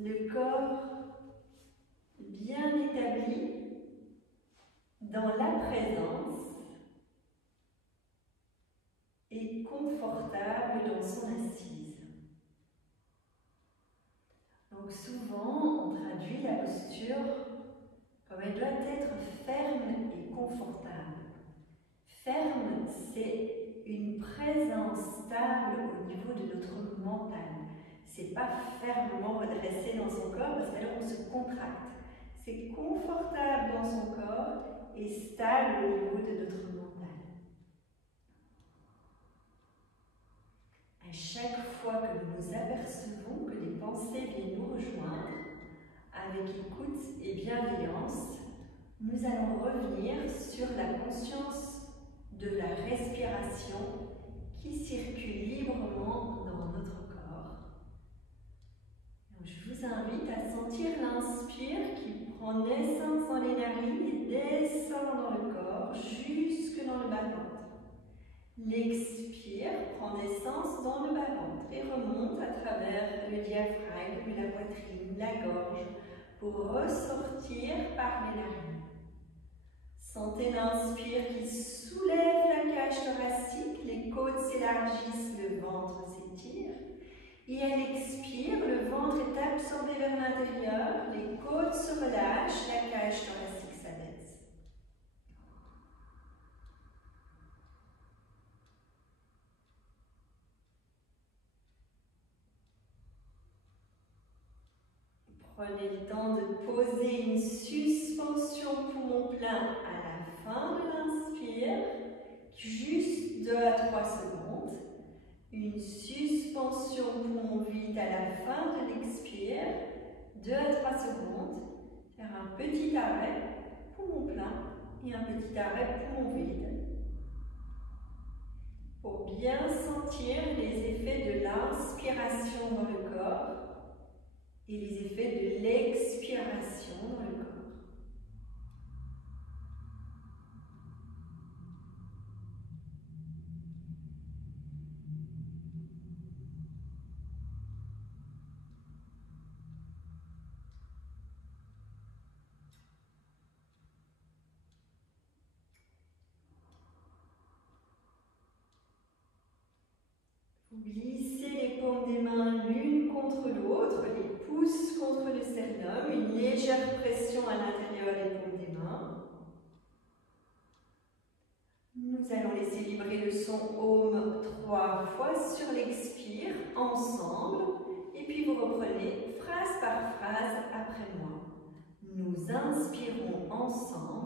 le corps bien établi dans la présence et confortable dans son assise. Donc souvent, on traduit la posture comme elle doit être ferme et confortable. Ferme, c'est une présence stable au niveau de notre mental. C'est pas fermement redressé dans son corps parce qu'alors on se contracte. C'est confortable dans son corps et stable au niveau de notre mental. À chaque fois que nous nous apercevons que des pensées viennent nous rejoindre, avec écoute et bienveillance, nous allons revenir sur la conscience de la respiration qui circule librement dans notre corps. Donc, je vous invite à sentir l'inspire qui prend naissance dans les narines et descend dans le corps jusque dans le bas-ventre. L'expire prend naissance dans le bas-ventre et remonte à travers le diaphragme, la poitrine, la gorge pour ressortir par les narines. Sentez l'inspire qui soulève la cage thoracique, les côtes s'élargissent, le ventre s'étire. Et à l'expire, le ventre est absorbé vers l'intérieur, les côtes se relâchent, la cage thoracique s'abaisse. Prenez le temps de poser une suspension poumon plein à la fin de l'inspire, juste 2 à 3 secondes. Une suspension poumon vide à la fin de l'expire, 2 à 3 secondes. Faire un petit arrêt, poumon plein, et un petit arrêt, poumon vide. Pour bien sentir les effets de l'inspiration dans le corps et les effets de l'expiration dans le corps. Vous glissez les paumes des mains l'une contre l'autre, les pouces contre le sternum, une légère pression à l'intérieur des paumes des mains. Nous allons laisser vibrer le son Om 3 fois sur l'expire, ensemble, et puis vous reprenez phrase par phrase après moi. Nous inspirons ensemble.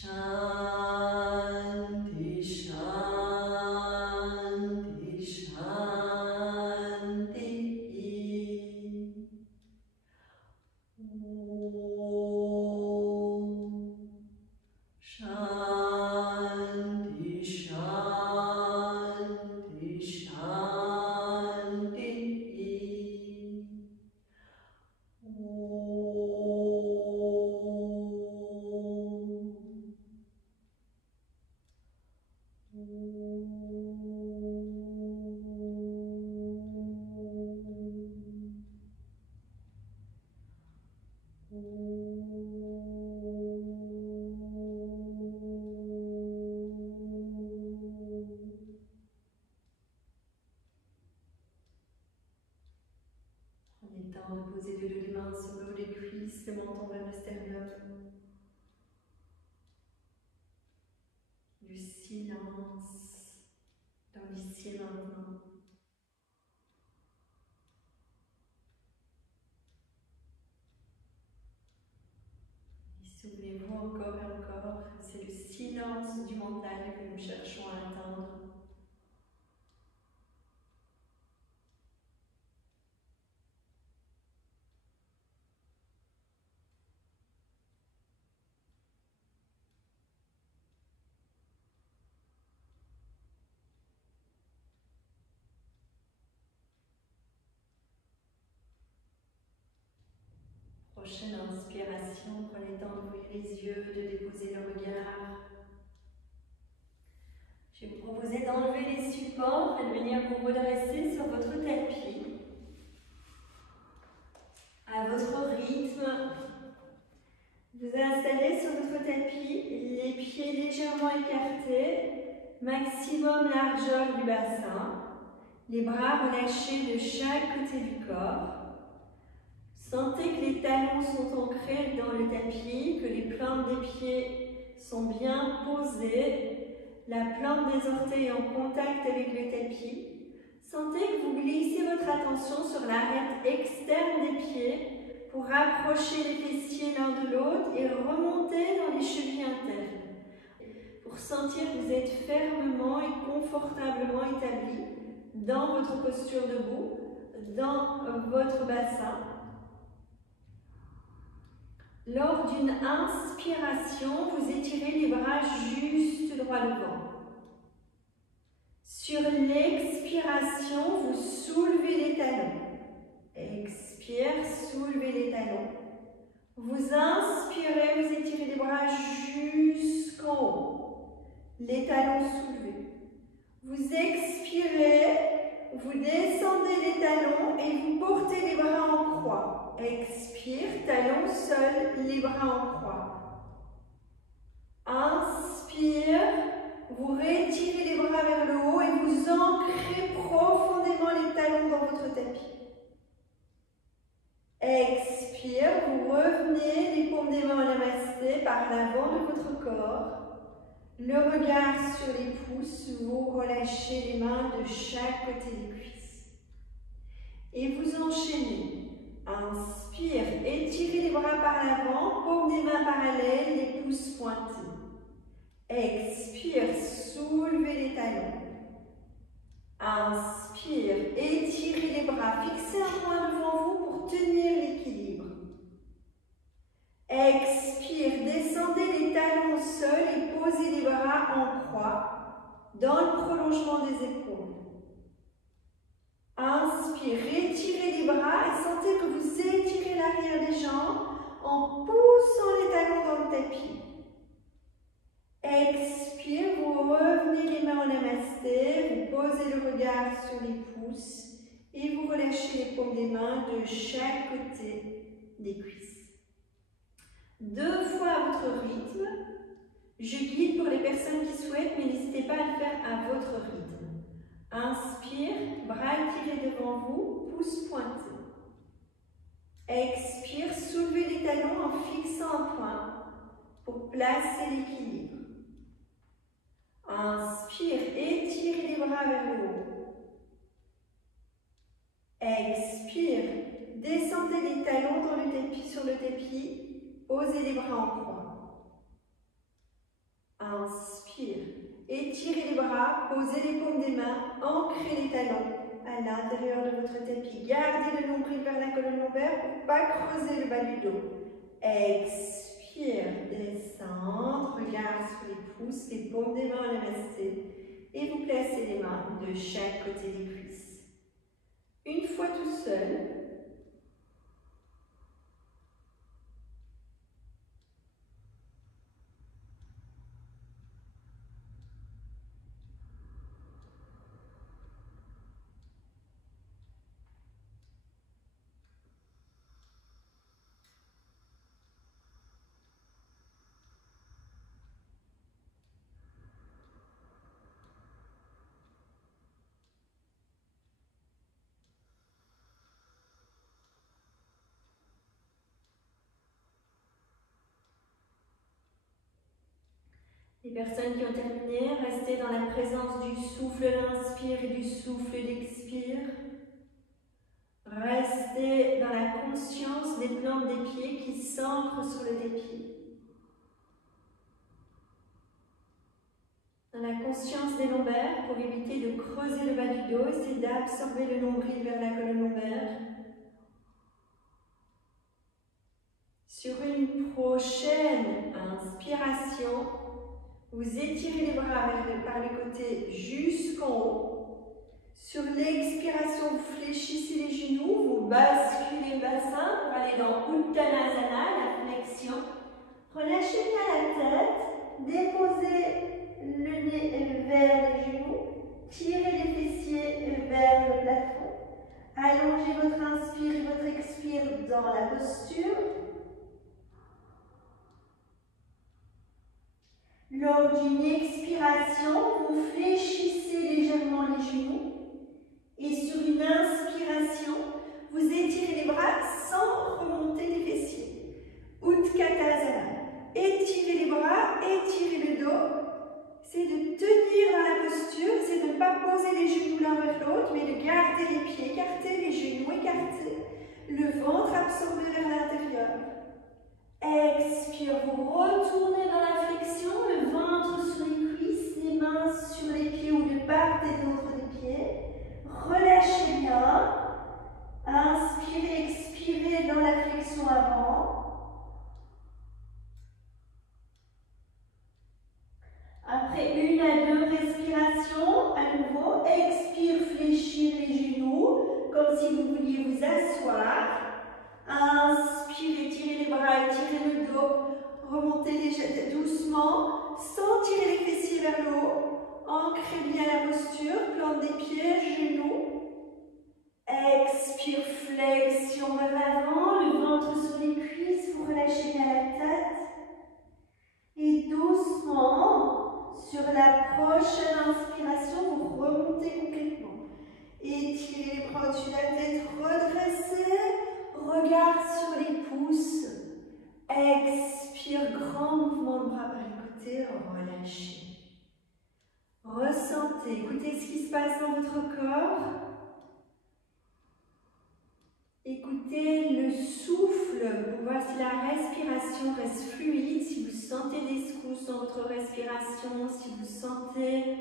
Shanti, Shanti, Shanti. Om Shanti, Shanti, Shanti. Prenez le temps de poser les deux mains sur le haut des cuisses, le menton vers le sternum. Du silence dans l'ici et maintenant. Et souvenez-vous encore et encore, c'est le silence du mental que nous cherchons à atteindre. Prochaine inspiration, prenez le temps d'ouvrir les yeux, de déposer le regard. Je vais vous proposer d'enlever les supports et de venir vous redresser sur votre tapis. À votre rythme, vous installez sur votre tapis, les pieds légèrement écartés, maximum largeur du bassin, les bras relâchés de chaque côté du corps. Sentez que les talons sont ancrés dans le tapis, que les plantes des pieds sont bien posées, la plante des orteils en contact avec le tapis. Sentez que vous glissez votre attention sur l'arête externe des pieds pour rapprocher les fessiers l'un de l'autre et remonter dans les chevilles internes. Pour sentir que vous êtes fermement et confortablement établi dans votre posture debout, dans votre bassin. Lors d'une inspiration, vous étirez les bras juste droit devant. Sur l'expiration, vous soulevez les talons. Expire, soulevez les talons. Vous inspirez, vous étirez les bras jusqu'en haut. Les talons soulevés. Vous expirez, vous descendez les talons et vous portez les bras en croix. Expire, talons seuls, les bras en croix. Inspire, vous retirez les bras vers le haut et vous ancrez profondément les talons dans votre tapis. Expire, vous revenez les paumes des mains en namasté par l'avant de votre corps. Le regard sur les pouces, vous relâchez les mains de chaque côté des cuisses. Et vous enchaînez. Inspire, étirez les bras par l'avant, paumes des mains parallèles, les pouces pointés. Expire, soulevez les talons. Inspire, étirez les bras, fixez un point devant vous pour tenir l'équilibre. Expire, descendez les talons seuls et posez les bras en croix dans le prolongement des épaules. Inspire, étirez les bras et sentez que vous étirez l'arrière des jambes en poussant les talons dans le tapis. Expire, vous revenez les mains en namasté, vous posez le regard sur les pouces et vous relâchez les paumes des mains de chaque côté des cuisses. 2 fois à votre rythme. Je guide pour les personnes qui souhaitent, mais n'hésitez pas à le faire à votre rythme. Inspire, bras étirés devant vous, pouces pointés. Expire, soulevez les talons en fixant un point pour placer l'équilibre. Inspire, étirez les bras vers le haut. Expire, descendez les talons dans le tapis, sur le tapis, posez les bras en croix. Inspire. Étirez les bras, posez les paumes des mains, ancrez les talons à l'intérieur de votre tapis. Gardez le nombril vers la colonne lombaire pour ne pas creuser le bas du dos. Expire, descendre, regard sur les pouces, les paumes des mains à namasté. Et vous placez les mains de chaque côté des cuisses. Une fois tout seul, les personnes qui ont terminé, restez dans la présence du souffle d'inspire et du souffle d'expire. Restez dans la conscience des plantes des pieds qui s'ancrent sur le tapis. Dans la conscience des lombaires pour éviter de creuser le bas du dos, essayez d'absorber le nombril vers la colonne lombaire. Sur une prochaine inspiration, vous étirez les bras par les côtés jusqu'en haut. Sur l'expiration, vous fléchissez les genoux, vous basculez le bassin pour aller dans Uttanasana, la flexion. Relâchez bien la tête, déposez le nez vers les genoux, tirez les fessiers vers le plafond. Allongez votre inspire et votre expire dans la posture. Lors d'une expiration, vous fléchissez légèrement les genoux et sur une inspiration, vous étirez les bras sans remonter les fessiers. Utkatasana. Étirez les bras, étirez le dos. C'est de tenir dans la posture, c'est de ne pas poser les genoux l'un vers l'autre, mais de garder les pieds écartés, les genoux écartés, le ventre absorbé vers l'intérieur. Expire, vous retournez dans la flexion, le ventre sur les cuisses, les mains sur les pieds ou de part et d'autre des pieds. Relâchez bien. Inspirez, expirez dans la flexion avant. Après une à deux respirations, à nouveau, expire, fléchir les genoux, comme si vous vouliez vous asseoir. Inspire, étirez les bras, étirez le dos, remontez les jambes doucement, sans tirer les fessiers vers le haut. Ancrez bien la posture, plante des pieds, genoux. Expire, flexion vers l'avant, le ventre sur les cuisses, vous relâchez bien la tête. Et doucement, sur la prochaine inspiration, vous remontez complètement. Étirez les bras au-dessus de la tête, redressez. Regard sur les pouces. Expire, grand mouvement de bras par les côtés, relâchez. Ressentez, écoutez ce qui se passe dans votre corps. Écoutez le souffle pour voir si la respiration reste fluide, si vous sentez des secousses dans votre respiration, si vous sentez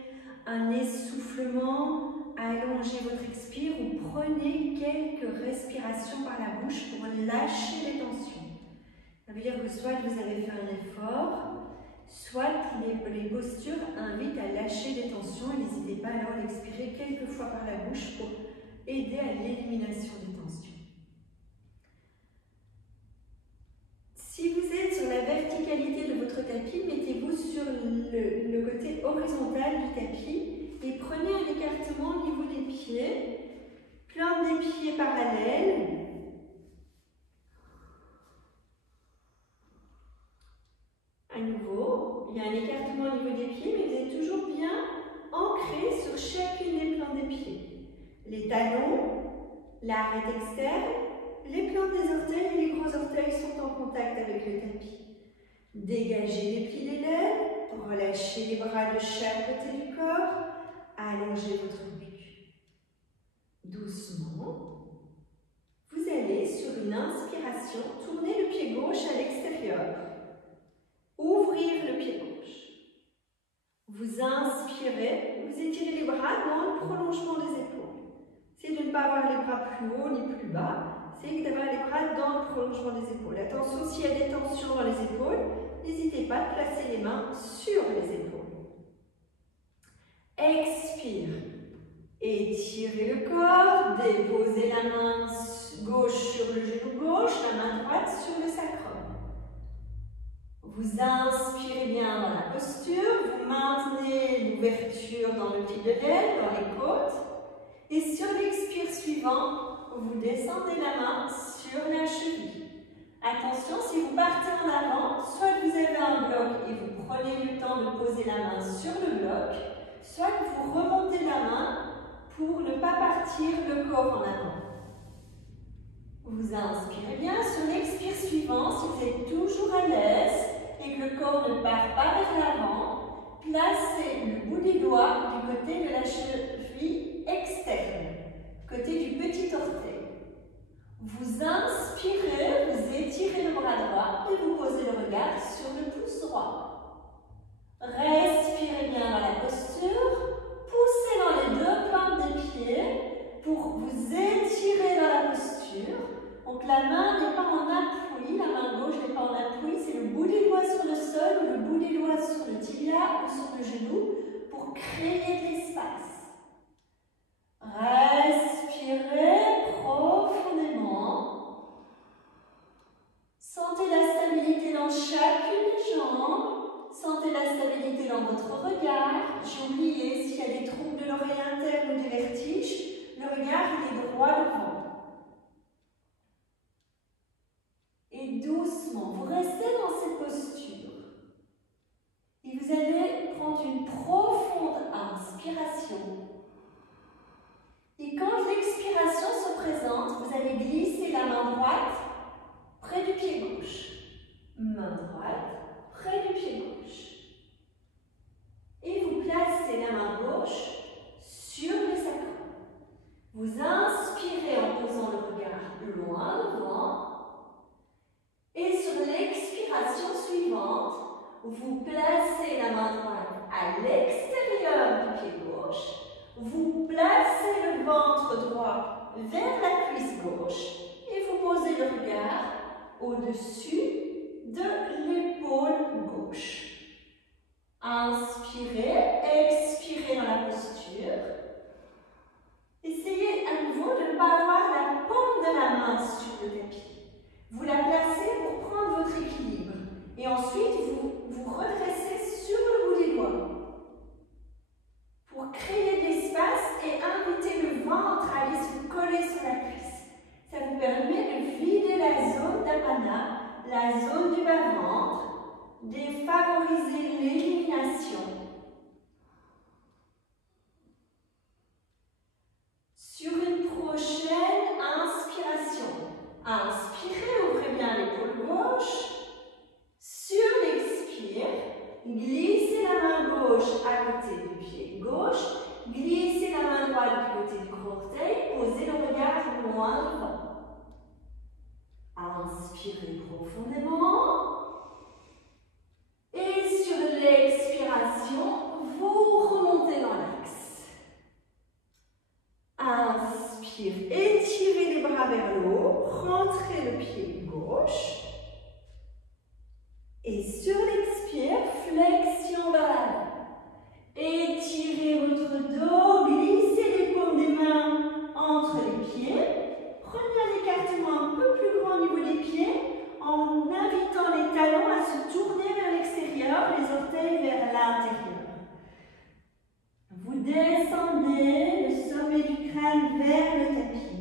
un essoufflement. Allongez votre expire ou prenez quelques respirations par la bouche pour lâcher les tensions. Ça veut dire que soit vous avez fait un effort, soit les postures invitent à lâcher les tensions et n'hésitez pas alors à expirer quelques fois par la bouche pour aider à l'élimination des tensions. Si vous êtes sur la verticalité de votre tapis, mettez-vous sur le côté horizontal du tapis et prenez un écartement au niveau des pieds. Plante des pieds parallèles. À nouveau, il y a un écartement au niveau des pieds, mais vous êtes toujours bien ancré sur chacune des plantes des pieds. Les talons, l'arête externe, les plantes des orteils et les gros orteils sont en contact avec le tapis. Dégagez les plis des lèvres, relâchez les bras de chaque côté du corps, allongez votre nuque. Doucement, vous allez sur une inspiration tourner le pied gauche à l'extérieur. Ouvrir le pied gauche. prolongement des épaules. C'est de ne pas avoir les bras plus hauts ni plus bas, c'est d'avoir les bras dans le prolongement des épaules. Attention, s'il y a des tensions dans les épaules, n'hésitez pas à placer les mains sur les épaules. Expire. Étirez le corps, déposez la main gauche sur le genou gauche, la main droite sur le sacrum. Vous inspirez bien dans la posture, vous maintenez l'ouverture dans le pli de l'aile, dans les côtes. Et sur l'expire suivant, vous descendez la main sur la cheville. Attention, si vous partez en avant, soit vous avez un bloc et vous prenez le temps de poser la main sur le bloc, soit vous remontez la main pour ne pas partir le corps en avant. Vous inspirez bien. Sur l'expire suivant, si vous êtes toujours à l'aise et que le corps ne part pas vers l'avant, placez le bout des doigts du côté de la cheville externe, côté du petit orteil. Vous inspirez, vous étirez le bras droit et vous posez le regard sur le pouce droit. Respirez bien dans la posture. Poussez dans les deux plantes des pieds pour vous étirer dans la posture. Donc la main n'est pas en appui, la main gauche n'est pas en appui, c'est le bout des doigts sur le sol ou le bout des doigts sur le tibia ou sur le genou pour créer de l'espace. Respirez profondément. Sentez la stabilité dans chacune des jambes. Sentez la stabilité dans votre regard. J'ai oublié, s'il y a des troubles de l'oreille interne ou des vertiges, le regard il est droit devant. Et doucement, vous restez dans cette posture. Et vous allez prendre une profonde inspiration. Et quand l'expiration se présente, vous allez glisser la main droite près du pied gauche. Main droite près du pied gauche. Et vous placez la main gauche sur le sacrum. Vous inspirez en posant le regard loin devant. Et sur l'expiration suivante, vous placez la main droite à l'extérieur du pied gauche. Vous placez le ventre droit vers la cuisse gauche. Et vous posez le regard au-dessus de l'épaule gauche. Inspirez, expirez dans la posture. Essayez à nouveau de ne pas avoir la paume de la main sur le tapis. Vous la placez pour prendre votre équilibre. Et ensuite, vous redressez sur le bout des doigts. Pour créer de l'espace et inviter le ventre à aller se coller sur la cuisse. Ça vous permet de vider la zone d'apana, la zone du bas-ventre, de favoriser l'élimination. Sur une prochaine inspiration, inspirez, ouvrez bien l'épaule gauche. Sur l'expire, glissez la main gauche à côté du pied gauche, glissez la main droite du côté du gros orteil, posez le regard loin devant. Inspirez profondément. Et sur l'expiration, vous remontez dans l'axe. Inspire, étirez les bras vers le haut, rentrez le pied gauche. Et sur l'expire, flexion vers l'avant. Étirez votre dos, glissez les paumes des mains entre les pieds. Prenez un écartement un peu plus grand au niveau des pieds en invitant les talons à se tourner vers l'extérieur, les orteils vers l'intérieur. Vous descendez le sommet du crâne vers le tapis.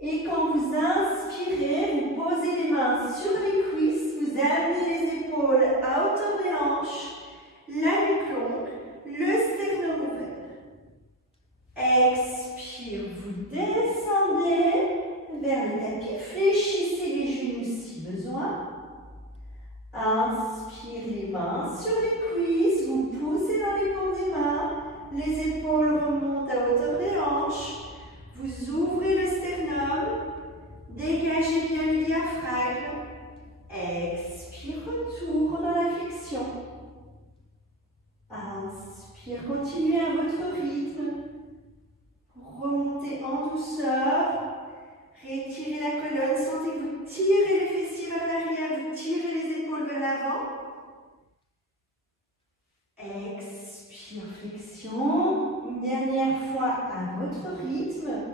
Et quand vous inspirez, vous posez les mains sur les cuisses, vous amenez les épaules à hauteur des hanches, la nuque longue, le sternum ouvert. Expire, vous descendez vers le tapis, fléchissez les genoux si besoin. Inspirez les mains sur les cuisses, vous poussez dans les paumes des mains, les épaules remontent à hauteur des hanches, vous ouvrez le sternum, dégagez bien le diaphragme, expire, retour dans la flexion. Inspire, continuez à votre rythme. douceur. Retirez la colonne, sentez que vous tirez les fessiers vers l'arrière, vous tirez les épaules vers l'avant. Expire, flexion. Une dernière fois à votre rythme.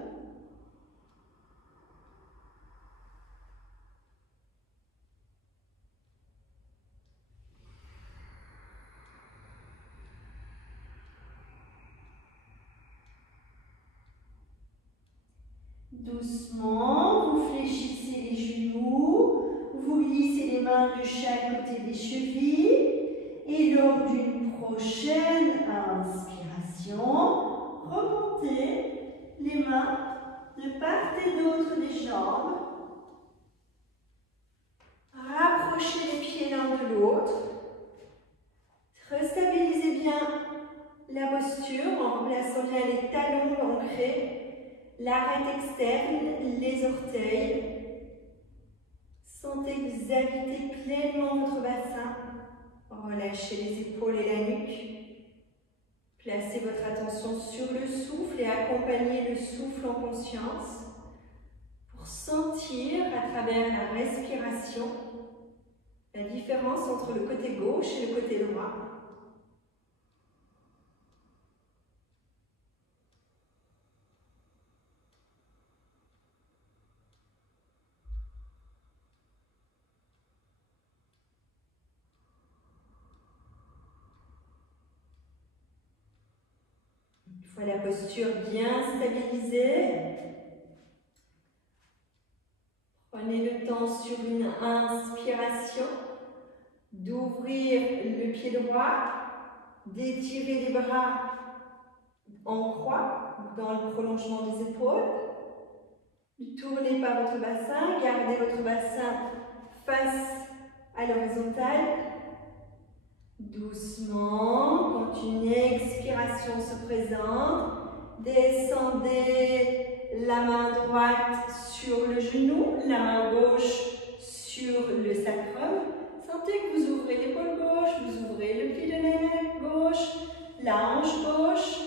Doucement, vous fléchissez les genoux, vous glissez les mains de chaque côté des chevilles et lors d'une prochaine inspiration, remontez les mains de part et d'autre des jambes. Rapprochez les pieds l'un de l'autre. Restabilisez bien la posture en replaçant bien les talons ancrés. L'arête externe, les orteils. Sentez que vous habitez pleinement votre bassin. Relâchez les épaules et la nuque. Placez votre attention sur le souffle et accompagnez le souffle en conscience pour sentir à travers la respiration la différence entre le côté gauche et le côté droit. Une fois la posture bien stabilisée, prenez le temps sur une inspiration d'ouvrir le pied droit, d'étirer les bras en croix dans le prolongement des épaules. Tournez par votre bassin, gardez votre bassin face à l'horizontale. Doucement, quand une expiration se présente, descendez la main droite sur le genou, la main gauche sur le sacrum. Sentez que vous ouvrez l'épaule gauche, vous ouvrez le pied de la gauche, la hanche gauche.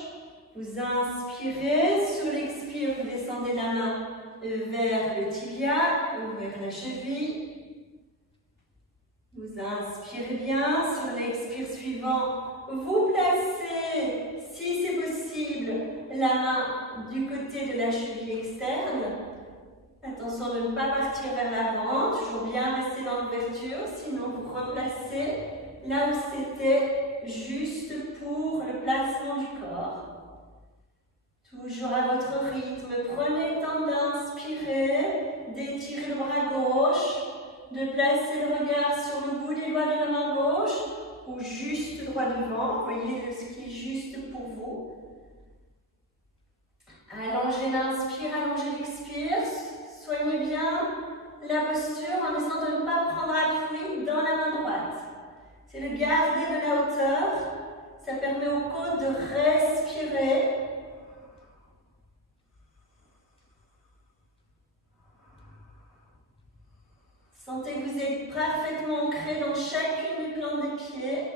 Vous inspirez, sur l'expire, vous descendez la main vers le tibia ou vers la cheville. Vous inspirez bien, sur l'expire suivant, vous placez, si c'est possible, la main du côté de la cheville externe. Attention de ne pas partir vers l'avant, toujours bien rester dans l'ouverture, sinon vous replacez là où c'était juste pour le placement du corps. Toujours à votre rythme, prenez le temps d'inspirer, d'étirer le bras gauche, de placer le regard sur le bout des doigts de la main gauche ou juste droit devant, voyez ce qui est juste pour vous. Allongez l'inspire, allongez l'expire, soignez bien la posture en essayant de ne pas prendre appui dans la main droite. C'est de garder de la hauteur, ça permet aux côtes de respirer. Sentez que vous êtes parfaitement ancré dans chacune des plantes des pieds.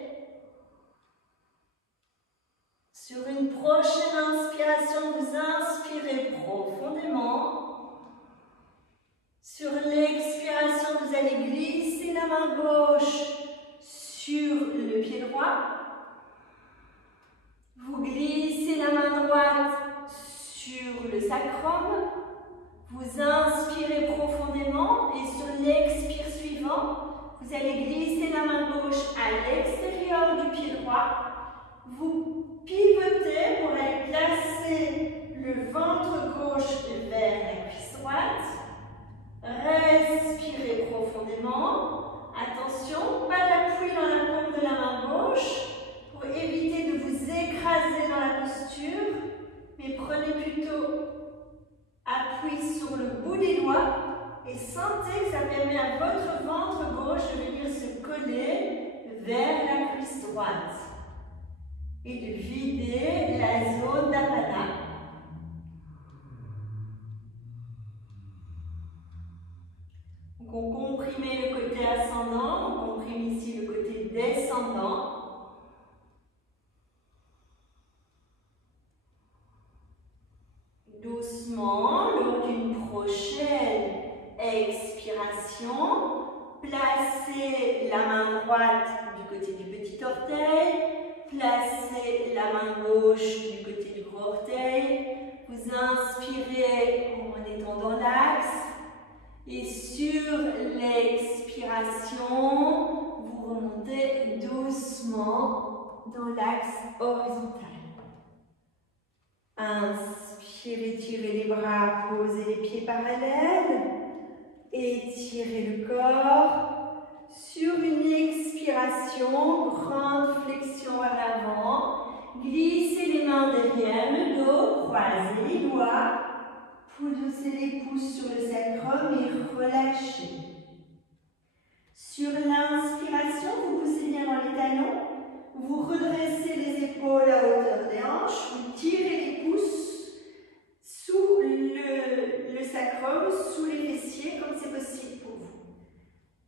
Sur une prochaine inspiration, vous inspirez profondément. Sur l'expiration, vous allez glisser la main gauche sur le pied droit. Vous glissez la main droite sur le sacrum. Vous inspirez profondément et sur l'expire suivant, vous allez glisser la main gauche à l'extérieur du pied droit. Vous pivotez pour aller placer le ventre gauche vers la cuisse droite. Respirez profondément. Attention, pas d'appui dans la paume de la main gauche pour éviter de vous écraser dans la posture, mais prenez plutôt appui sur le bout des doigts et sentez que ça permet à votre ventre gauche de venir se coller vers la cuisse droite et de vider la zone d'apana. Donc on comprime le côté ascendant, on comprime ici le côté descendant. Doucement, lors d'une prochaine expiration, placez la main droite du côté du petit orteil, placez la main gauche du côté du gros orteil. Vous inspirez en étendant l'axe et sur l'expiration, vous remontez doucement dans l'axe horizontal. Inspirez, tirez les bras, posez les pieds parallèles. Étirez le corps. Sur une expiration, grande flexion vers l'avant. Glissez les mains derrière le dos, croisez les doigts. Posez les pouces sur le sacrum et relâchez. Sur l'inspiration, vous poussez bien dans les talons. Vous redressez les épaules à hauteur des hanches. Vous tirez les pouces sous le sacrum, sous les fessiers, comme c'est possible pour vous.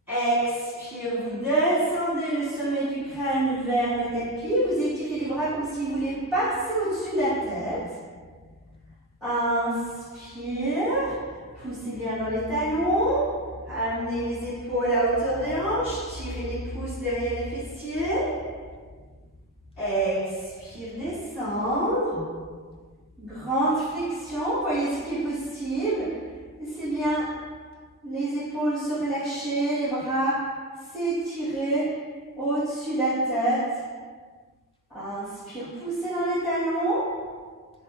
Expire, vous descendez le sommet du crâne vers le tapis. Vous étirez les bras comme si vous voulez passer au-dessus de la tête. Inspire, poussez bien dans les talons. Amenez les épaules à hauteur des hanches. Tirez les pouces derrière les fessiers. Expire, descendre. Grande flexion, voyez ce qui est possible. C'est bien les épaules se relâcher, les bras s'étirer au-dessus de la tête. Inspire, poussez dans les talons.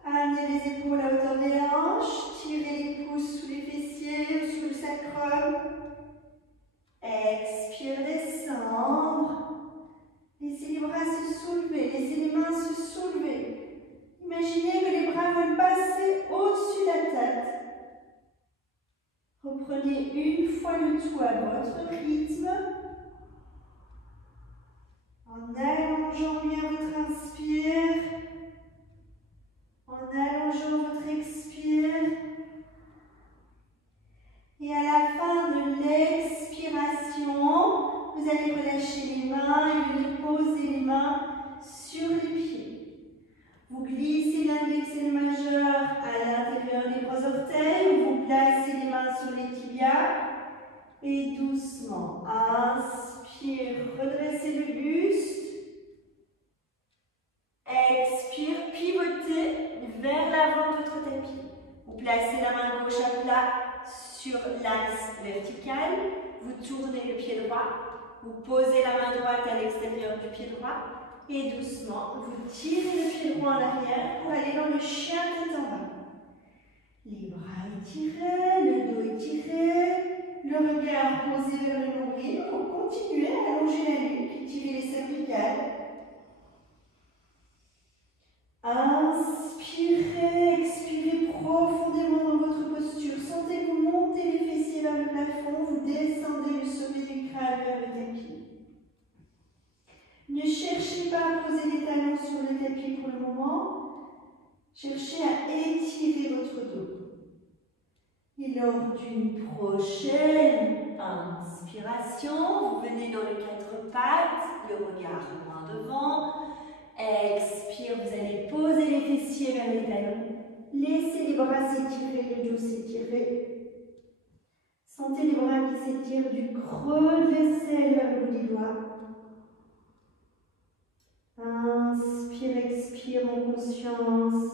Amenez les épaules à hauteur des hanches. Tirez les pouces sous les fessiers ou sous le sacrum. Expire, descendre. Laissez les bras se soulever, laissez les mains se soulever. Imaginez que les bras veulent passer au-dessus de la tête. Reprenez une fois le tout à votre rythme. En allongeant bien votre inspire. En allongeant votre expire. Et à la fin de l'expiration, vous allez relâcher les mains et venir poser les mains sur les pieds. Vous glissez l'index et le majeur à l'intérieur des gros orteils. Vous placez les mains sur les tibias. Et doucement, inspire, redressez le buste. Expire, pivotez vers l'avant de votre tapis. Vous placez la main gauche à plat sur l'axe vertical. Vous tournez le pied droit. Vous posez la main droite à l'extérieur du pied droit et doucement, vous tirez le pied droit en arrière pour aller dans le chien tête en bas. Les bras étirés, le dos étiré, le regard posé vers le nombril pour continuer à allonger la nuque, tirer les cervicales. Inspirez, expirez profondément dans votre posture. Sentez que vous montez les fessiers vers le plafond, vous descendez le sommet du crâne vers le tapis. Ne cherchez pas à poser les talons sur le tapis pour le moment. Cherchez à étirer votre dos. Et lors d'une prochaine inspiration, vous venez dans les quatre pattes, le regard loin devant. Expire, vous allez poser les fessiers vers les talons. Laissez les bras s'étirer, le dos s'étirer. Sentez les bras qui s'étirent du creux de l'aisselle vers le bout des doigts. Inspire, expire en conscience.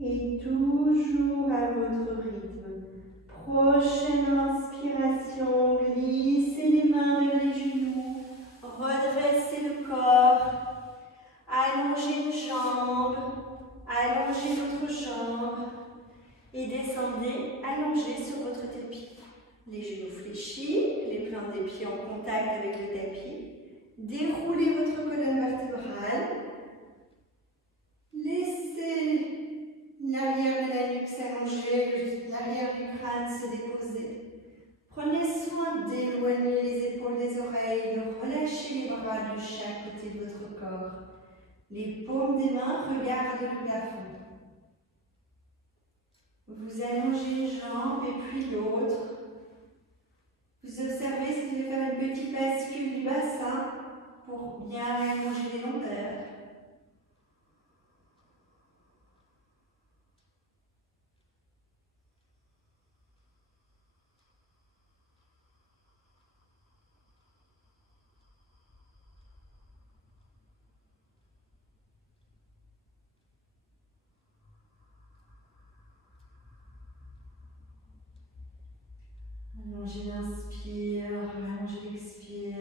Et toujours à votre rythme. Prochaine inspiration, glissez les mains vers les genoux, redressez le corps, allongez une jambe, allongez l'autre jambe et descendez allongez sur votre tapis. Les genoux fléchis, les plans des pieds en contact avec le tapis. Déroulez votre colonne vertébrale. Laissez l'arrière de la nuque s'allonger, l'arrière du crâne se déposer. Prenez soin d'éloigner les épaules des oreilles, de relâcher les bras de chaque côté de votre corps. Les paumes des mains regardent le plafond. Vous allongez une jambe et puis l'autre. Vous Vous observez si vous devez faire une petite bascule du bassin pour bien allonger les lombaires. Allongez l'inspire, allongez l'expire.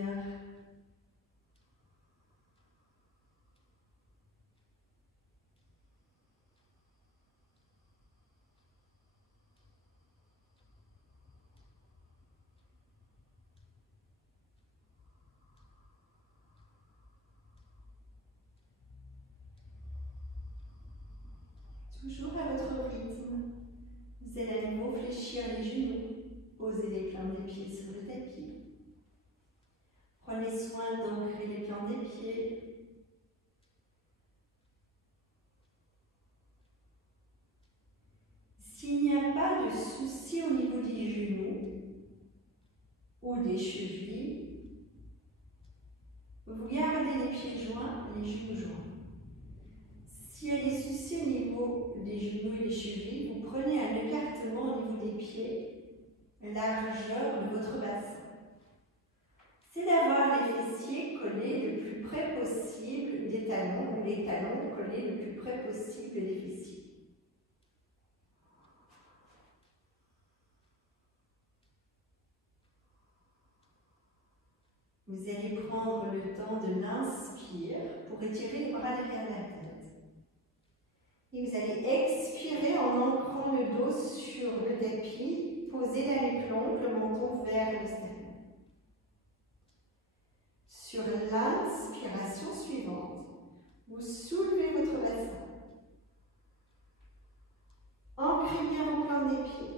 Toujours à votre rythme. Vous allez à nouveau fléchir les genoux. Posez les plans des pieds sur le tapis. Prenez soin d'ancrer les plans des pieds. S'il n'y a pas de souci au niveau des genoux ou des chevilles, vous gardez les pieds joints, les genoux joints. S'il y a des soucis au niveau des genoux et des chevilles, vous prenez un écartement au niveau des pieds, la largeur de votre bassin. C'est d'avoir les fessiers collés le plus près possible des talons, les talons collés le plus près possible des fessiers. Vous allez prendre le temps de l'inspire pour étirer les bras derrière la tête. Et vous allez expirer en ancrant le dos sur le tapis, poser la nuque longue, le menton vers le sternum. Sur l'inspiration suivante, vous soulevez votre bassin. Ancrez bien vos plans des pieds.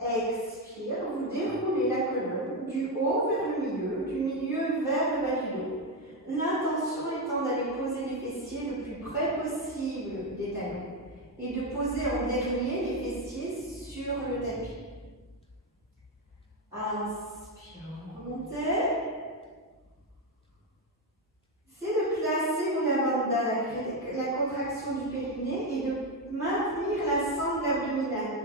Expire, vous déroulez la colonne du haut vers le milieu, du milieu vers le bas du dos. L'intention étant d'aller poser les fessiers le plus près possible des talons et de poser en dernier les fessiers sur le tapis. Inspire, remontez. C'est de placer vos lavanda, la contraction du périnée, et de maintenir la sangle abdominale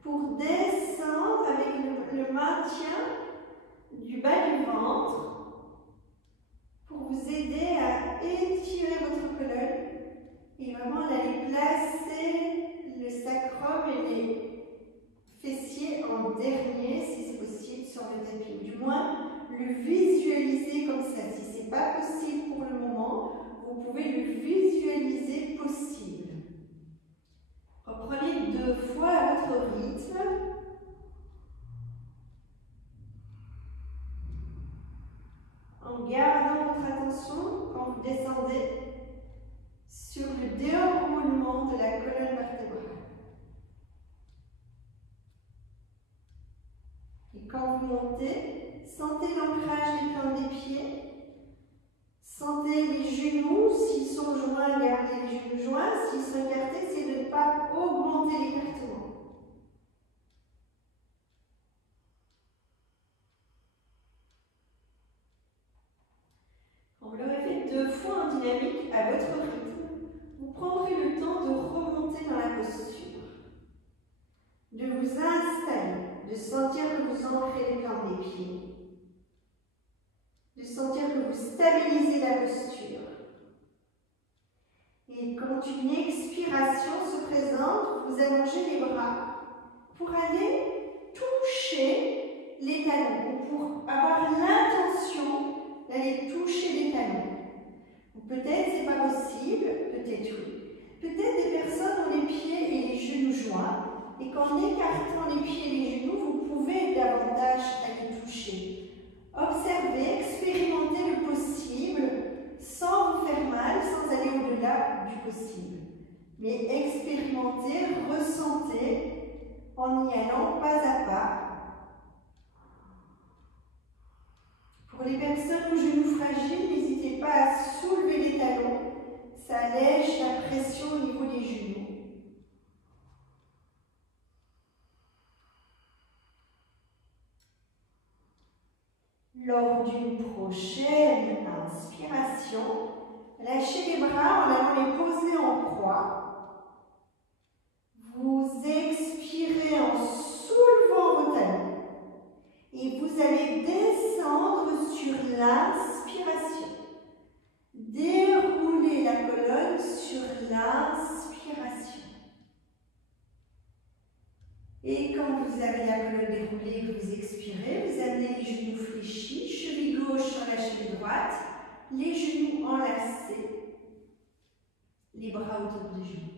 pour descendre avec le maintien du bas du ventre, pour vous aider à étirer votre colonne et vraiment d'aller placer le sacrum et les fessiers en dernier, si c'est possible, sur le tapis. Ou du moins, le visualiser comme ça. Si ce n'est pas possible pour le moment, vous pouvez le visualiser possible. Reprenez 2 fois à votre rythme. En gardant votre attention quand vous descendez sur le déroulement de la colonne vertébrale. Et quand vous montez, sentez l'ancrage des plans des pieds. Sentez les genoux, s'ils sont joints, gardez les genoux joints. S'ils sont écartés, c'est de ne pas augmenter l'écartement. Quand vous l'aurez fait 2 fois en dynamique à votre rythme, vous prendrez le temps de remonter dans la posture, de vous installer, de sentir que vous ancrez les plans des pieds, de sentir que vous stabilisez la posture. Et quand une expiration se présente, vous allongez les bras pour aller toucher les talons, ou pour avoir l'intention d'aller toucher les talons. Ou peut-être c'est pas possible, peut-être oui. Peut-être des personnes ont les pieds et les genoux joints, et qu'en écartant les pieds et les genoux, vous pouvez davantage aller toucher. Observez, expérimentez le possible, sans vous faire mal, sans aller au-delà du possible. Mais expérimentez, ressentez, en y allant pas à pas. Pour les personnes aux genoux fragiles, n'hésitez pas à soulever les talons, ça allège la pression au niveau des genoux. Lors d'une prochaine inspiration, lâchez les bras en allant les poser en croix. Vous expirez en soulevant vos talons. Et vous allez descendre sur l'inspiration. Déroulez la colonne sur l'inspiration. Et quand vous avez la colonne déroulée et que vous expirez, vous amenez les genoux fléchis, cheville gauche sur la cheville droite, les genoux enlacés, les bras autour des genoux.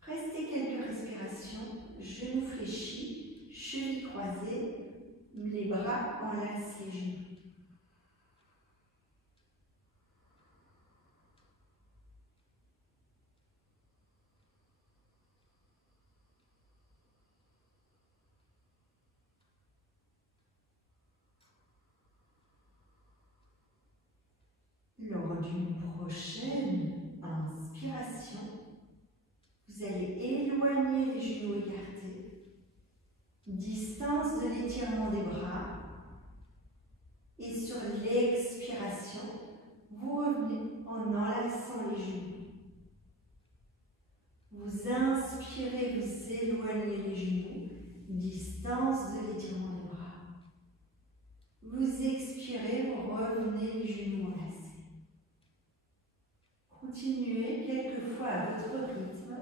Restez quelques respirations, genoux fléchis, chevilles croisées, les bras enlacés, genoux. Lors d'une prochaine inspiration, vous allez éloigner les genoux écartés, distance de l'étirement des bras, et sur l'expiration, vous revenez en enlaçant les genoux. Vous inspirez, vous éloignez les genoux, distance de l'étirement des bras. Vous expirez, vous revenez les genoux enlacés. Continuez quelquefois à votre rythme.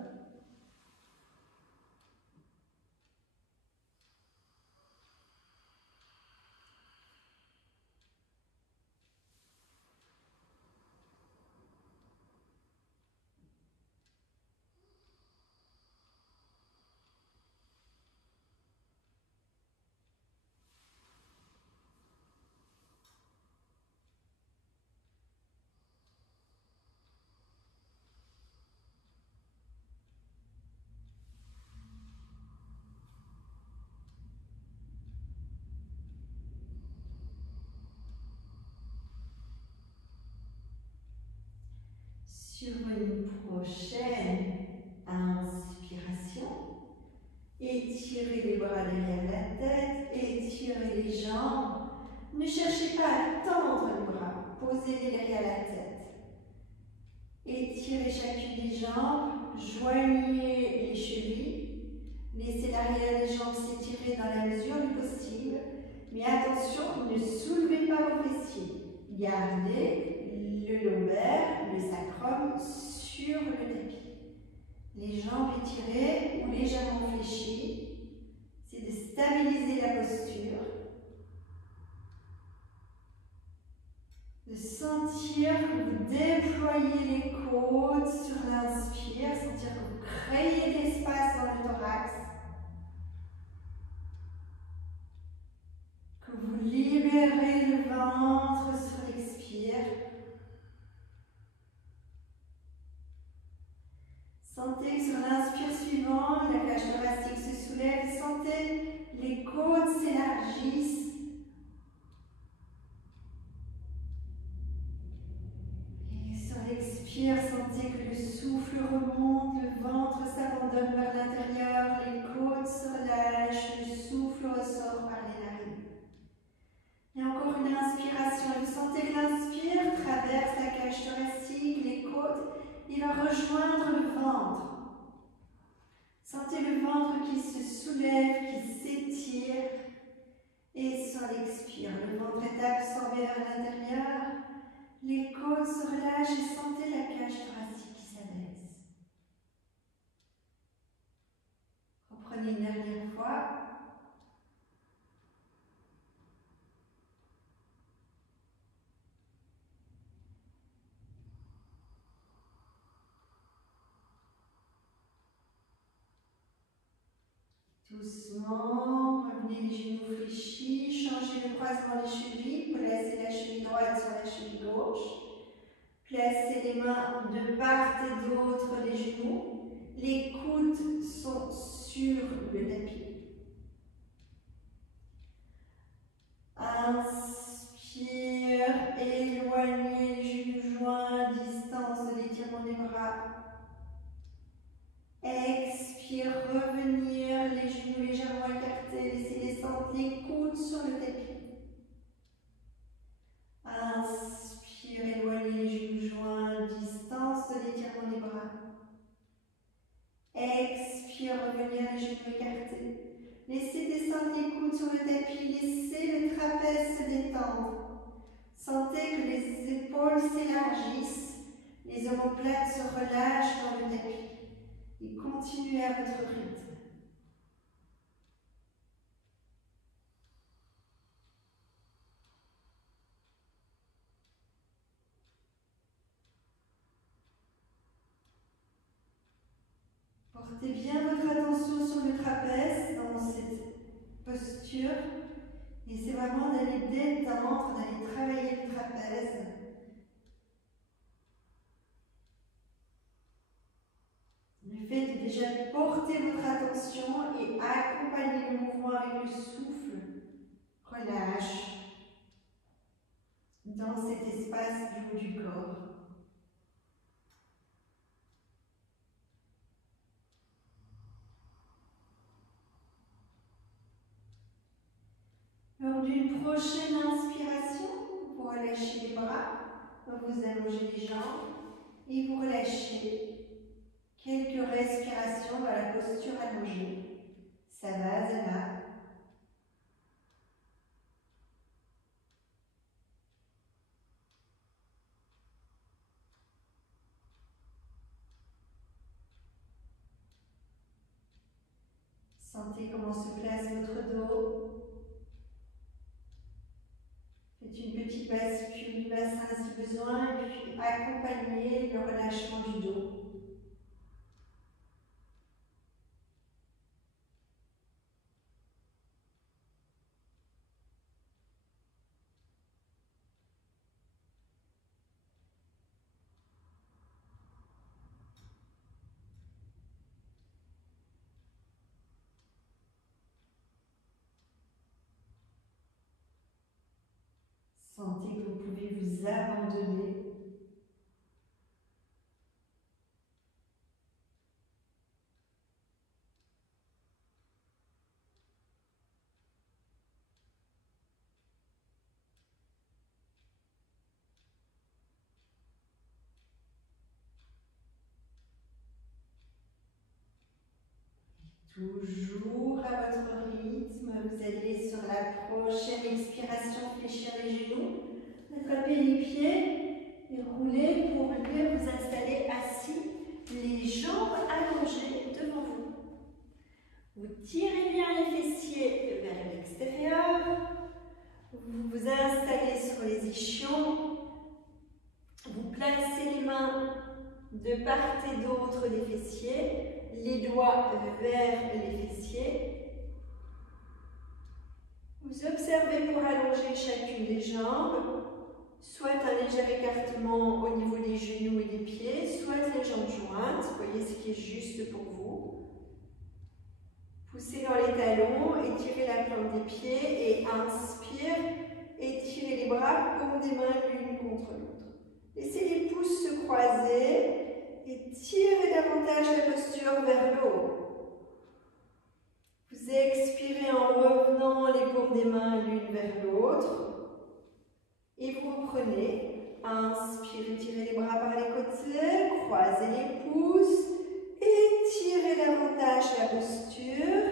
Sur une prochaine inspiration, étirez les bras derrière la tête, étirez les jambes. Ne cherchez pas à tendre les bras, posez-les derrière la tête. Étirez chacune des jambes, joignez les chevilles, laissez l'arrière des jambes s'étirer dans la mesure du possible, mais attention, ne soulevez pas vos fessiers. Gardez le lombaire, le sacrum sur le tapis. Les jambes étirées ou légèrement fléchies, c'est de stabiliser la posture, de sentir que vous déployez les côtes sur l'inspire, sentir que vous créez de l'espace dans le thorax, que vous libérez le ventre sur l'expire. Sentez que sur l'inspire suivante, la cage thoracique se soulève. Sentez les côtes s'élargissent. Et sur l'expire, sentez que le souffle remonte, le ventre s'abandonne vers l'intérieur, les côtes se relâchent, le souffle ressort par les narines. Et encore une inspiration. Vous sentez que l'inspire traverse la cage thoracique, les côtes. Il va rejoindre le ventre. Sentez le ventre qui se soulève, qui s'étire. Et sur l'expire, le ventre est absorbé vers l'intérieur. Les côtes se relâchent et sentez la cage thoracique qui s'abaisse. Reprenez une dernière fois. Doucement, revenez les genoux fléchis, changez le croisement des chevilles, placez la cheville droite sur la cheville gauche, placez les mains de part et d'autre des genoux, les coudes sont sur le tapis. Inspire, éloignez les genoux joints, distance de l'étirement des bras. Expire, revenir, les genoux légèrement écartés, laissez descendre les coudes sur le tapis. Expire, revenir les genoux écartés. Laissez descendre les coudes sur le tapis. Laissez le trapèze se détendre. Sentez que les épaules s'élargissent. Les omoplates se relâchent dans le tapis. Et continuez à votre rythme. Portez bien votre attention sur le trapèze dans cette posture. Et c'est vraiment d'aller détendre, d'aller travailler le trapèze. Le fait de déjà porter votre attention et accompagner le mouvement avec le souffle, relâche dans cet espace du haut du corps. Lors d'une prochaine inspiration, vous relâchez les bras, vous allongez les jambes et vous relâchez. Quelques respirations dans la posture allongée. Savasana. Sentez comment se place votre dos. Faites une petite bascule du bassin si besoin et puis accompagnez le relâchement du dos. Sentez que vous pouvez vous abandonner. Toujours à votre rythme, vous allez sur la prochaine expiration fléchir les genoux, attraper les pieds et rouler pour mieux vous installer assis, les jambes allongées devant vous. Vous tirez bien les fessiers vers l'extérieur, vous vous installez sur les ischions, vous placez les mains de part et d'autre des fessiers, les doigts vers les fessiers. Vous observez pour allonger chacune des jambes, soit un léger écartement au niveau des genoux et des pieds, soit les jambes jointes. Voyez ce qui est juste pour vous. Poussez dans les talons, étirez la plante des pieds et inspire, étirez les bras, paumes des mains l'une contre l'autre. Laissez les pouces se croiser. Et tirez davantage la posture vers le haut. Vous expirez en revenant les paumes des mains l'une vers l'autre. Et vous reprenez. Inspirez, tirez les bras par les côtés, croisez les pouces. Étirez davantage la posture.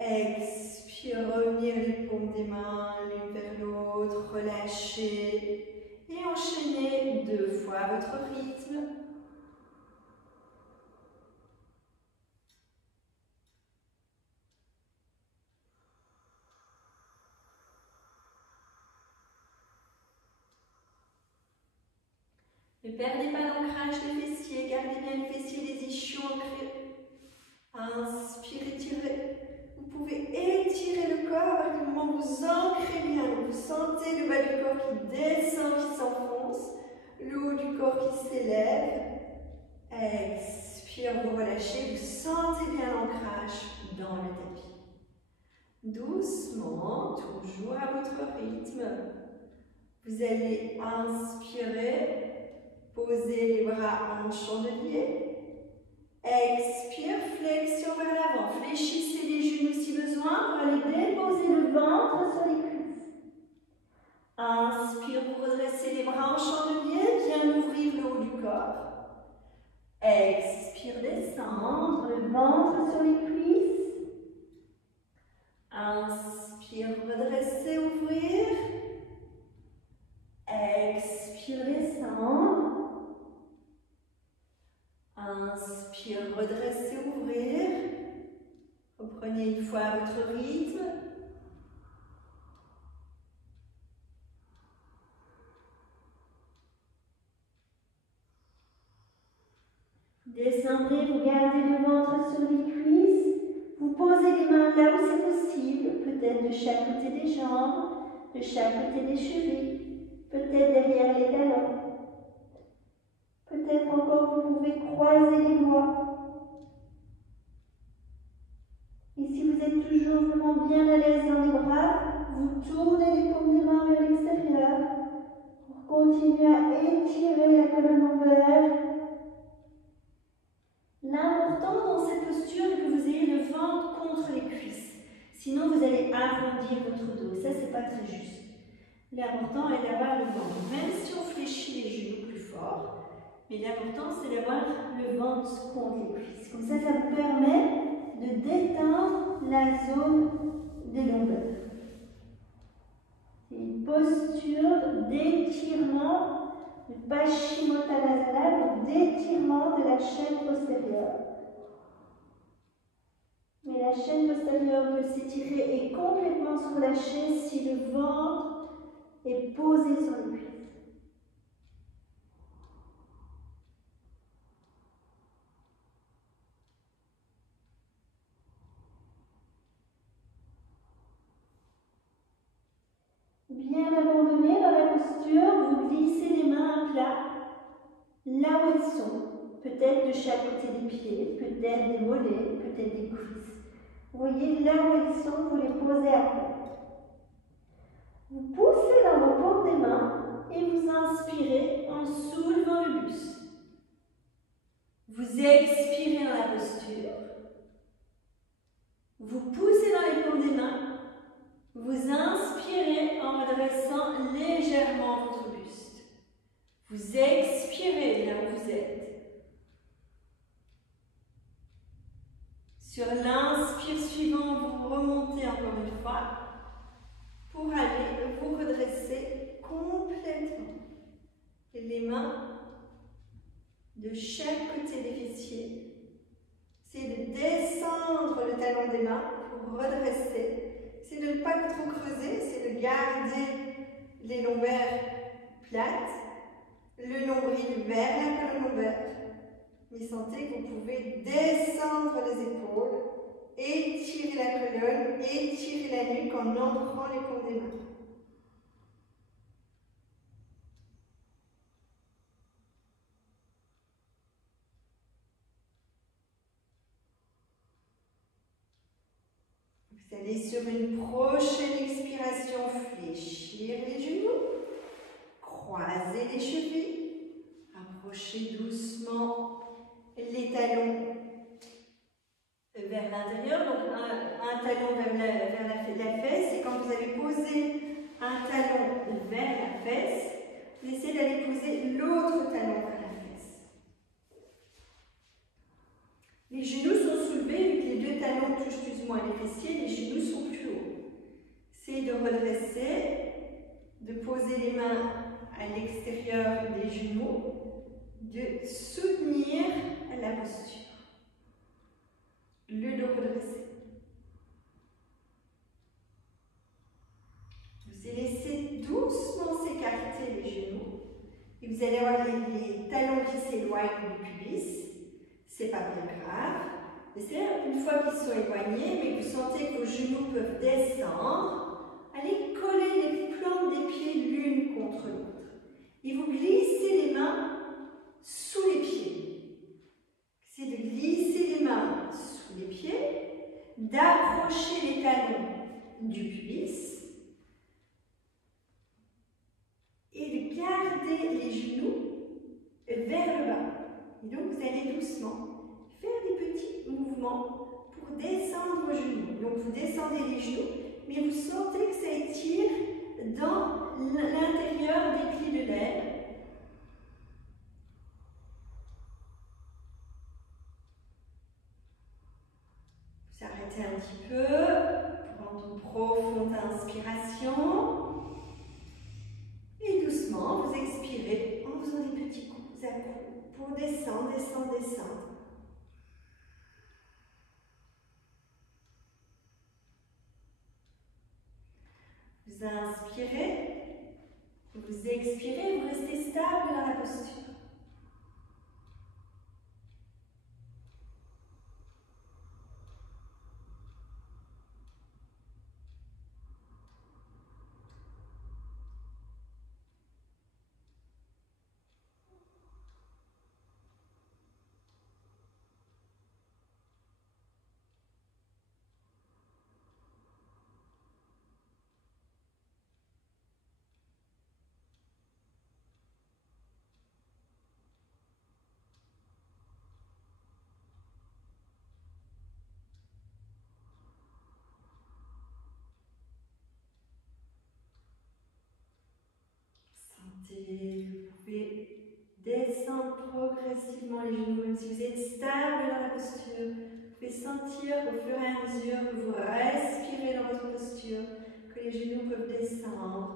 Expire, revenir les paumes des mains l'une vers l'autre. Relâchez. Et enchaînez 2 fois à votre rythme. Ne perdez pas l'ancrage des fessiers, gardez bien les fessiers, les ischions ancrés. Inspirez, tirez. Vous pouvez étirer le corps à partir du moment où vous ancrez bien. Vous sentez le bas du corps qui descend, qui s'enfonce, le haut du corps qui s'élève. Expire, vous relâchez, vous sentez bien l'ancrage dans le tapis. Doucement, toujours à votre rythme. Vous allez inspirer. Posez les bras en chandelier. Expire, flexion vers l'avant. Fléchissez les genoux si besoin pour aller déposer le ventre sur les cuisses. Inspire, vous redressez les bras en chandelier, bien ouvrir le haut du corps. Expire, descendre, le ventre inspire, redresser, ouvrir. Reprenez une fois à votre rythme. Descendez, vous gardez le ventre sur les cuisses. Vous posez les mains là où c'est possible, peut-être de chaque côté des jambes, de chaque côté des chevilles, peut-être derrière les talons. Peut-être encore vous pouvez croiser les doigts. Et si vous êtes toujours vraiment bien à l'aise dans les bras, vous tournez les paumes des mains vers l'extérieur pour continuer à étirer la colonne lombaire. L'important dans cette posture est que vous ayez le ventre contre les cuisses. Sinon, vous allez arrondir votre dos. Ça, c'est pas très juste. L'important est d'avoir le ventre. Même si on fléchit les genoux plus fort, mais l'important, c'est d'avoir le ventre contre les cuisses. Comme ça, ça vous permet de détendre la zone des lombaires. C'est une posture d'étirement, de Paschimottanasana, donc d'étirement de la chaîne postérieure. Mais la chaîne postérieure peut s'étirer et complètement se relâcher si le ventre est posé sur les cuisses. Bien abandonné dans la posture, vous glissez les mains à plat, là où elles sont, peut-être de chaque côté des pieds, peut-être des mollets, peut-être des cuisses. Vous voyez, là où elles sont, vous les posez à plat. Vous poussez dans vos paumes des mains et vous inspirez en soulevant le buste. Vous expirez dans la posture. Vous poussez dans les paumes des mains. Vous inspirez en redressant légèrement votre buste. Vous expirez là où vous êtes. Sur l'inspire suivant, vous remontez encore une fois pour aller vous redresser complètement. Et les mains de chaque côté des fessiers. C'est de descendre le talon des mains pour redresser. C'est de ne pas trop creuser, c'est de garder les lombaires plates, le nombril vers la colonne lombaire. Mais sentez que vous pouvez descendre les épaules, étirer la colonne, étirer la nuque en ancrant les paumes des mains. Vous allez sur une prochaine expiration fléchir les genoux, croiser les chevilles, approcher doucement les talons vers l'intérieur, donc un talon vers la fesse, et quand vous allez poser un talon vers la fesse, vous essayez d'aller poser l'autre talon vers la fesse. Les genoux sont soulevés, vu que les deux talons touchent plus ou moins les fessiers, les genoux sont plus hauts. C'est de redresser, de poser les mains à l'extérieur des genoux, de soutenir la posture. Le dos redressé. Vous allez laisser doucement s'écarter les genoux et vous allez avoir les talons qui s'éloignent du pubis. C'est pas bien grave. C'est une fois qu'ils sont éloignés, mais vous sentez que vos genoux peuvent descendre, allez coller les plantes des pieds l'une contre l'autre. Et vous glissez les mains sous les pieds. C'est de glisser les mains sous les pieds, d'approcher les talons du pubis et de garder les genoux vers le bas. Et donc vous allez doucement faire des petits mouvements pour descendre vos genoux. Donc vous descendez les genoux, mais vous sentez que ça étire dans l'intérieur des plis de l'aile. Vous arrêtez un petit peu, prendre une profonde inspiration. Et doucement, vous expirez en faisant des petits coups à coups pour descendre, descendre, descendre. Vous inspirez, vous expirez, vous restez stable dans la posture. Vous pouvez descendre progressivement les genoux, même si vous êtes stable dans la posture. Vous pouvez sentir au fur et à mesure que vous respirez dans votre posture, que les genoux peuvent descendre.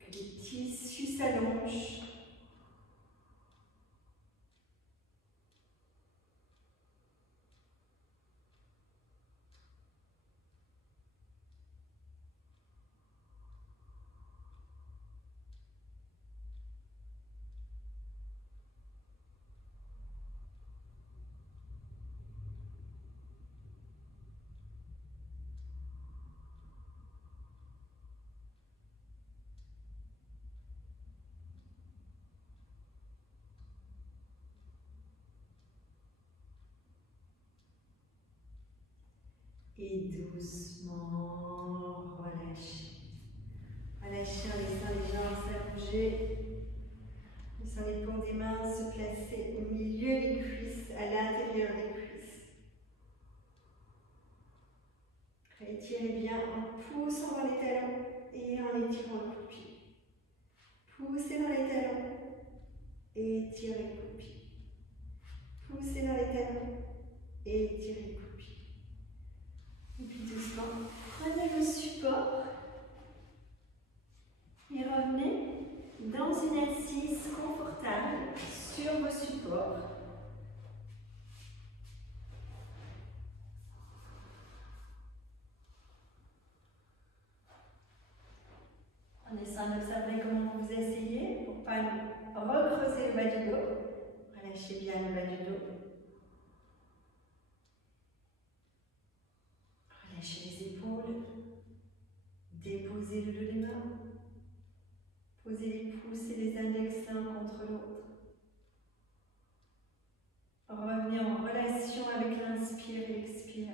Que les tissus s'allongent. Et doucement relâchez. Relâchez en laissant les jambes s'allonger. Laissant les paumes des mains se placer au milieu des cuisses, à l'intérieur des cuisses. Étirez bien en poussant dans les talons et en étirant le coup de pied. Poussez dans les talons et étirez le coup de pied. Poussez dans les talons et étirez le coup de pied. Et puis doucement, prenez le support et revenez dans une assise confortable sur vos supports. En essayant d'observer comment vous vous asseyez pour ne pas recreuser le bas du dos. Relâchez bien le bas du dos. Relâchez les épaules. Déposez le dos des mains. Posez les pouces et les index l'un contre l'autre. Revenez en relation avec l'inspire et l'expire.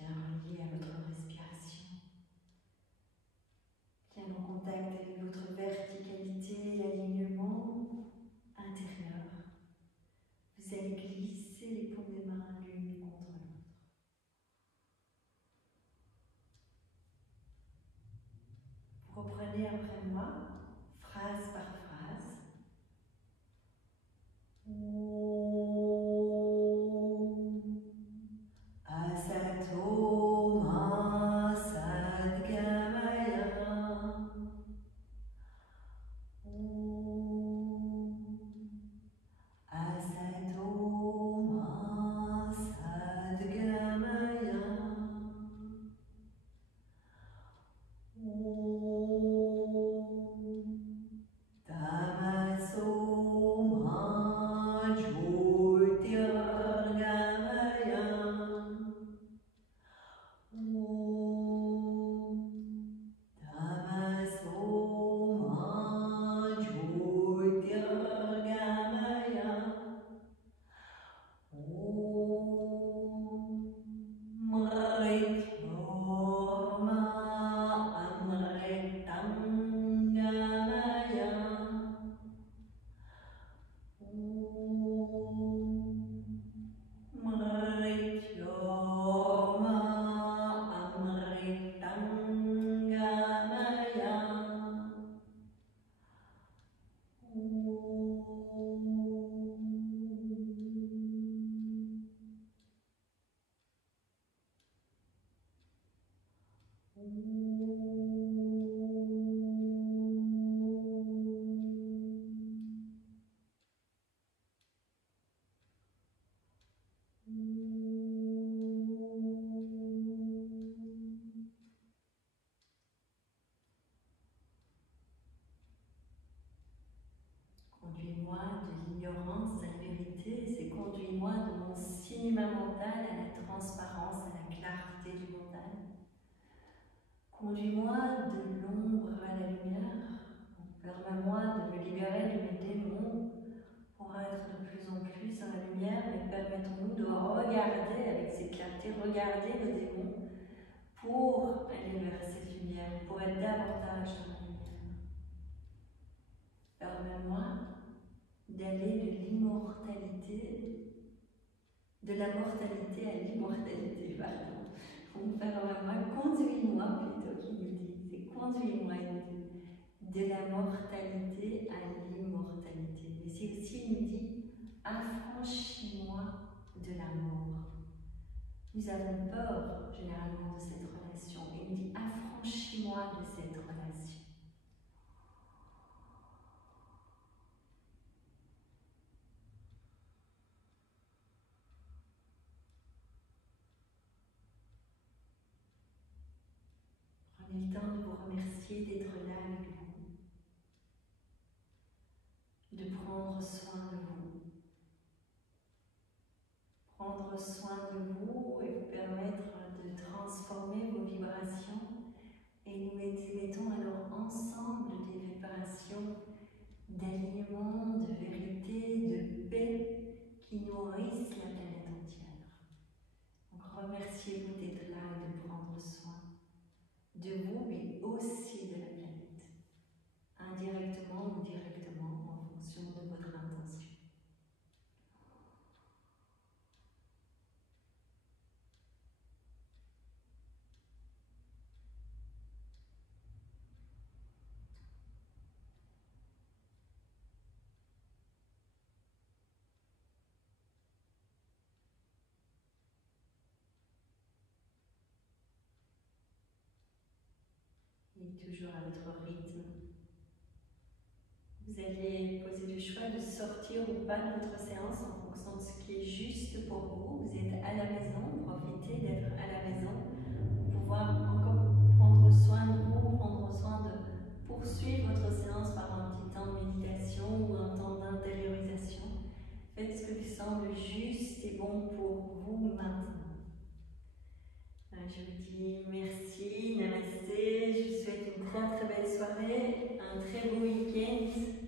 Bien relié à votre respiration. Bien en contact avec votre verticalité et alignement intérieur. Vous allez glisser les paumes des mains l'une contre l'autre. Vous reprenez après moi, phrase par phrase. Asato ma sadgamaya. climat mental, à la transparence, à la clarté du mental. Conduis-moi de l'ombre à la lumière. Permets-moi de me libérer de mes démons pour être de plus en plus dans la lumière, mais permettons-nous de regarder avec cette clarté, regarder nos démons pour aller vers cette lumière, pour être davantage dans la lumière. Permets-moi d'aller de l'immortalité, de la mortalité à l'immortalité, pardon. Permets-moi, conduis-moi plutôt qu'il nous dit, c'est conduis-moi de la mortalité à l'immortalité. Mais c'est aussi, il nous dit, affranchis-moi de la mort. Nous avons peur généralement de cette relation. Il nous dit, affranchis-moi de cette relation. Prenez le temps de vous remercier d'être là avec nous, de prendre soin de vous. Prendre soin de vous et vous permettre de transformer vos vibrations. Et nous mettons alors ensemble des vibrations d'alignement, de vérité, de paix qui nourrissent la planète entière. Donc remerciez-vous d'être là et de prendre soin de vous, mais aussi de la planète, indirectement ou directement en fonction de votre intention. Et toujours à votre rythme. Vous allez poser le choix de sortir ou pas de votre séance en fonction de ce qui est juste pour vous. Vous êtes à la maison, profitez d'être à la maison pour pouvoir encore prendre soin de vous, prendre soin de poursuivre votre séance par un petit temps de méditation ou un temps d'intériorisation. Faites ce qui semble juste et bon pour vous maintenant. Je vous dis merci, namasté, je vous souhaite une très très belle soirée, un très beau week-end.